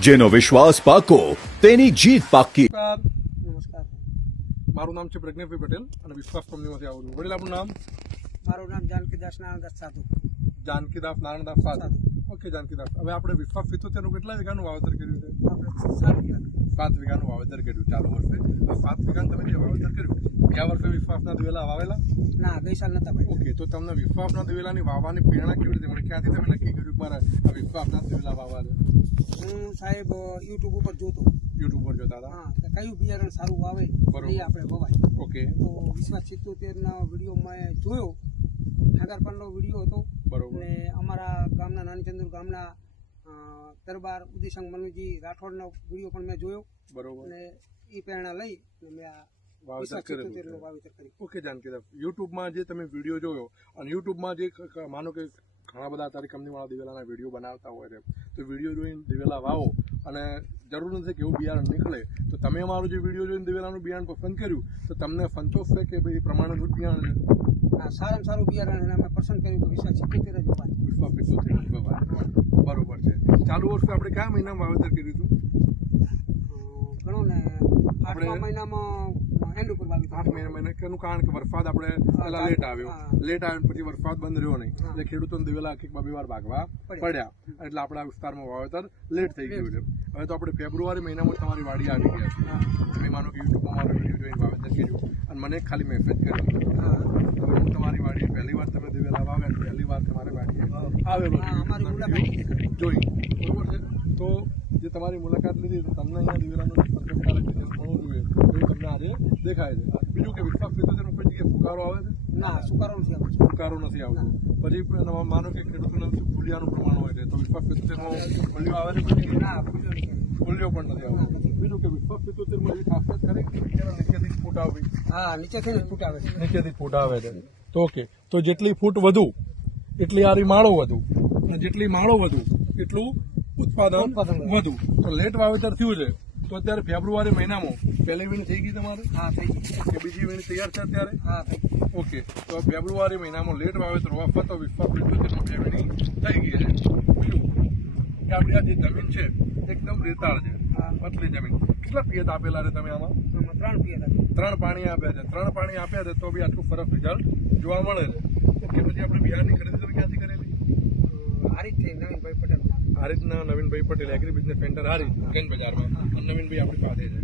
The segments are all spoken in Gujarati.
જેનો વિશ્વાસ પાકો તેની જીત પાકી. નમસ્કાર. મારું નામ છે પ્રજ્ઞાભાઈ પટેલ અને વિશ્વાસ કંપનીમાંથી આવું છું. વડીલ આપણું નામ? મારું નામ જાનકીદાસ નારાયણદાસ સાધુ. જાનકીદાસ નારાયણદાસ સાધુ. ઓકે જાનકીદાસ હવે આપણે વિશ્વાસ તેનું કેટલા વીઘાનું વાવેતર કર્યું છે? સાત વીઘાનું વાવેતર કર્યું ચાલુ વર્ષે. સાત વીઘાનું તમે જે વાવેતર કર્યું ગયા વર્ષે વિશ્વાસના દિવેલા વાવેલા? ના ગઈ સાલ નતા ભાઈ ઓકે તો તમને વિશ્વાસના દિવેલાની વાવવાની પ્રેરણા કેવી રીતે મળી? ક્યાંથી તમે નક્કી કર્યું મારે આ વિશ્વાસના દિવેલા વાવવા હું સાહેબ યુટ્યુબ ઉપર જોતો. યુટ્યુબ પર જોતા હતા? હા કયું બિયારણ સારું વાવે. એ આપણે વવાય. ઓકે. તો વિશ્વાસ સિત્તોતેર ના વીડિયો મેં જોયો. હાગારપાનનો વીડિયો હતો. અને અમારા ગામના નાનચંદુર ગામના દરબાર ઉદિસંગ મનુજી રાઠોડનો વીડિયો પણ મેં જોયો. બરોબર. અને એ પ્રેરણા લઈ મેં આ ઓકે જાનકીદાસ યુટ્યુબમાં જે તમે વીડિયો જોયો અને યુટ્યુબમાં જે માનો કે ઘણા બધા કંપનીવાળા દિવેલાના વીડિયો બનાવતા હોય છે તો વીડિયો જોઈને દિવેલા વાવો. અને જરૂર નથી કે એવું બિયારણ નીકળે. તો તમે અમારું જે વીડિયો જોઈને દિવેલાનું બિયારણ પસંદ કર્યું તો તમને સંતોષ છે કે ભાઈ પ્રમાણેનું બિયારણ સારામાં સારું બિયારણ અને અમે પસંદ કર્યું કે વિશ્વાસ સિત્તોતેર જ ઉપાય વિશ્વાસ પિત્તોતેર. બરોબર છે. ચાલુ વર્ષે આપણે કયા મહિનામાં વાવેતર કર્યું હતું? ગણો ને આઠમા મહિનામાં એન્ડ ઉપર આઠ મહિના મહિના કારણ કે વરસાદ આપણે પહેલા લેટ આવ્યો. લેટ આવ્યો પછી વરસાદ બંધ રહ્યો નહીં. એટલે ખેડૂતોને દિવેલા એક બે વાર ભાગવા પડ્યા. એટલે આપણા વિસ્તારમાં વાવેતર લેટ થઈ ગયું છે. હવે તો આપણે ફેબ્રુઆરી મહિનામાં તમારી વાડી આવી ગયા છે. તમે માનો કે યુટ્યુબમાં મારો વીડિયો જોઈને વાવેતર કર્યું. અને મને ખાલી મેસેજ કર્યો હા. હવે હું તમારી વાડી પહેલી વાર તમે દિવેલા વાવ્યા અને પહેલી વાર તમારી વાડી આવેલો જોઈ. બરોબર છે? તો જે તમારી મુલાકાત લીધી તમને અહીંયા દિવેલાનો સંતોષકારક રિઝલ્ટ મળવું જોઈએ. એવું તમને આજે દેખાય છે. કે વિશ્વાસ કોઈ જગ્યાએ ફુકારો આવે છે? ના સુકારો નથી આવતો. ફુકારો નથી આવતો. પછી માનો કે ખેડૂતોને ફૂલિયાનું પ્રમાણ હોય છે? તો વિશ્વાસ સિત્તોતેરમાં ફૂલિયો આવે છે ના ભૂલ્યો ફૂલિયો પણ નથી આવતો. બીજું કે વિશ્વાસ સિત્તોતેરમાં એવી ખાસિયત ખરી નીચેથી ફૂટ આવી? હા નીચેથી ફૂટ આવે છે. નીચેથી ફૂટ આવે છે. તો ઓકે. તો જેટલી ફૂટ વધુ એટલી આરી માળો વધુ. અને જેટલી માળો વધુ એટલું ઉત્પાદન. વધુ. તો લેટ વાવેતર થયું છે. તો અત્યારે ફેબ્રુઆરી મહિનામાં પહેલી વીણ થઈ ગઈ તમારે? હા થઈ ગઈ. બીજી વીણ તૈયાર છે અત્યારે? હા થઈ ઓકે તો ફેબ્રુઆરી મહિનામાં લેટ વાવેતર હોવા તો વિશ્વાસ પદ્ધતિમાં બે વીણી થઈ ગઈ છે. બીજું કે આપણી આ જે જમીન છે એકદમ રેતાળ છે. પતલી જમીન. કેટલા પિયત આપેલા છે તમે આમાં? ત્રણ પિયત ત્રણ પાણી આપ્યા છે. ત્રણ પાણી આપ્યા છે તો બી આટલું ફરક રિઝલ્ટ જોવા મળે છે. કે પછી આપણે બિહારની ખરીદી તમે ક્યાંથી કરેલી? જ થઈ નવીનભાઈ પટેલ. આ રીતના નવીનભાઈ પટેલ એગ્રી બિઝનેસ સેન્ટર હારી ગંજ બજારમાં. અને નવીનભાઈ આપણી પાસે છે.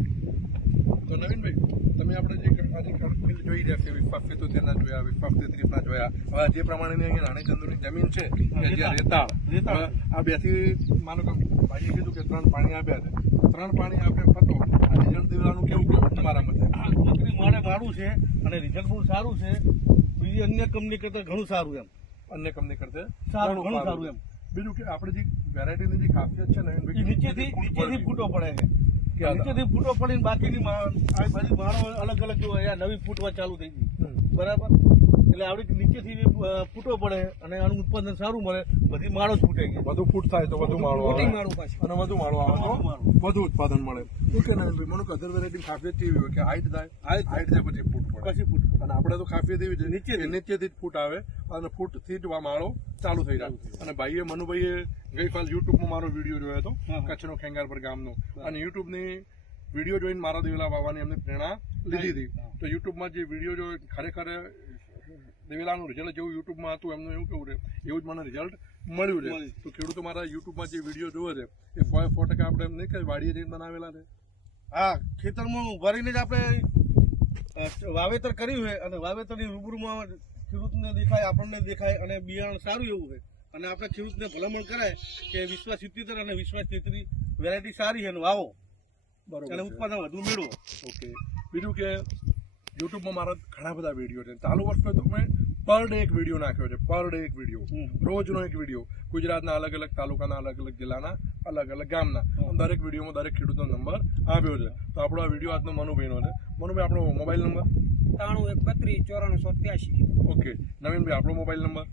તો નવીનભાઈ તમે આપણે જે આજે ફિલ્ડ જોઈ રહ્યા છે વિશ્વાસ સિત્તોતેરના જોયા વિશ્વાસ તેત્રીસના જોયા. હવે જે પ્રમાણેની અહીંયા રાણી ચંદુરની જમીન છે કે જ્યાં રેતાળ. આ બેથી માનો કે ભાઈએ કીધું કે ત્રણ પાણી આપ્યા છે. ત્રણ પાણી આપ્યા ફતો આ રિઝલ્ટ દેવાનું કેવું કેવું તમારા મતે? આ કંપની મારે મારું છે અને રિઝલ્ટ બહુ સારું છે. બીજી અન્ય કંપની કરતા ઘણું સારું એમ. અન્ય કંપની કરતા સારું, ઘણું સારું એમ. બીજું કે આપણે જે વેરાયટીની જે ખાસિયત છે ને નીચેથી નીચેથી ફૂટો પડે છે. કે નીચેથી ફૂટો પડીને બાકીની આ બધી માળો અલગ અલગ જો નવી ફૂટવા ચાલુ થઈ ગઈ. બરાબર? એટલે આવડી નીચેથી ફૂટો પડે અને આનું ઉત્પાદન સારું મળે બધી માળો જ ફૂટે વધુ ફૂટ થાય તો વધુ માળો આવે. અને વધુ માળો આવે વધુ તો વધુ ઉત્પાદન મળે. ઓકે નરેન્દ્રભાઈ મને અધર વેરાયટી ખાસિયત એવી હોય? કે હાઈટ થાય? હાઈટ થાય. પછી ફૂટ પડે. પછી ફૂટ અને આપણે તો ખાસિયત એવી છે નીચેથી. નીચેથી જ ફૂટ આવે અને ફૂટથી જ આ માળો ચાલુ થઈ જાય. અને ભાઈએ મનુભાઈએ ગઈકાલ યુટ્યુબમાં મારો વીડિયો જોયો હતો. કચ્છનો ખેંગારપર ગામનો. અને યુટ્યુબની વીડિયો જોઈને મારા દેવલા બાબાની એમને પ્રેરણા લીધી હતી. તો યુટ્યુબમાં જે વીડિયો જો ખરેખર દિવેલાનું રિઝલ્ટ જેવું યુટ્યુબમાં હતું એમનું એવું કેવું રહે એવું જ મને રિઝલ્ટ મળ્યું છે. તો ખેડૂતો મારા યુટ્યુબમાં જે વીડિયો જોવે છે એ સો સો ટકા આપણે એમ નહીં કે વાડીએ જઈને બનાવેલા છે. હા ખેતરમાં ભરીને જ આપણે વાવેતર કર્યું હોય અને વાવેતરની રૂબરૂમાં ખેડૂતને દેખાય આપણને દેખાય અને બિયારણ સારું એવું હોય અને આપણે ખેડૂતને ભલામણ કરાય કે વિશ્વાસ સિત્તેર અને વિશ્વાસ તેત્રી વેરાયટી સારી છે અને વાવો. બરોબર અને ઉત્પાદન વધુ મેળવો. ઓકે. બીજું કે યુટ્યુબમાં મારા ઘણા બધા વીડિયો છે. ચાલુ વર્ષે તો મેં પર ડે એક વીડિયો નાખ્યો છે. પર ડે એક વીડિયો. રોજનો એક વીડિયો. ગુજરાતના અલગ અલગ તાલુકાના અલગ અલગ જિલ્લાના અલગ અલગ ગામના. દરેક વિડીયોમાં દરેક ખેડૂતનો નંબર આપ્યો છે. તો આપણો આ વીડિયો આજનો મનુભાઈનો છે. મનુભાઈ આપણો મોબાઈલ નંબર? ત્રાણું એક બત્રીસ ચોરાણું ત્યાસી ઓકે. નવીનભાઈ આપણો મોબાઈલ નંબર?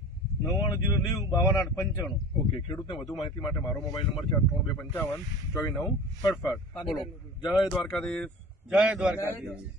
નવ્વાણું જીરો નેવું બાવન આઠ પંચાણું. ઓકે. ખેડૂતને વધુ માહિતી માટે મારો મોબાઈલ નંબર છે અઠ્ઠાણું બે પંચાવન ચોવીસ નવ સડસઠ. બોલો. જય દ્વારકાધીશ. જય દ્વારકાધીશ.